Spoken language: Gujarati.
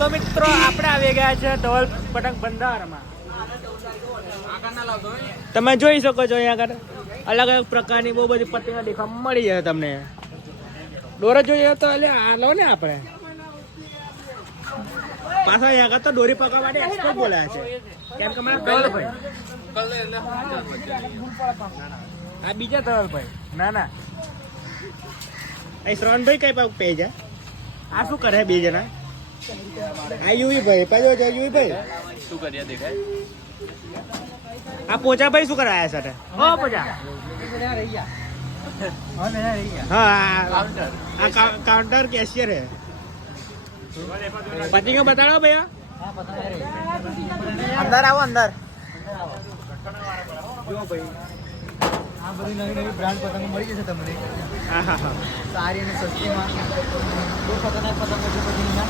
તો મિત્રો આપણે આવી ગયા છે ધવલ પતંગ ભંડારમાં. તમે જોઈ શકો છો અહીંયા આગળ અલગ અલગ પ્રકારની બહુ બધી પતંગો દેખવા મળી જાય તમને. દોરો જોઈએ તો એટલે આ લો ને આપણે પાછા અહીંયા આગળ તો દોરી પકડવા માટે એક્સપર્ટ બોલાયા છે કેમ કે મારા ધવલભાઈ આ બીજા ધવલભાઈ ના ના અહીં શ્રવણભાઈ કઈ પાક પે છે આ શું કરે બે જણા આ યુવી ભાઈ પાછો છે યુવી ભાઈ શું કર્યા દેખાય આ પોચા ભાઈ શું કરાયા સાથે ઓ પોચા હા આ કાઉન્ટર કેશિયર હે પતિંગો બતાડો ભૈયા અંદર આવો અંદર જો ભાઈ આ બધી નવી નવી બ્રાન્ડ પતંગો મળી જશે તમને હા હા હા સારી અને સસ્તીમાં બહુ ખતરનાક પતંગો છે પતંગના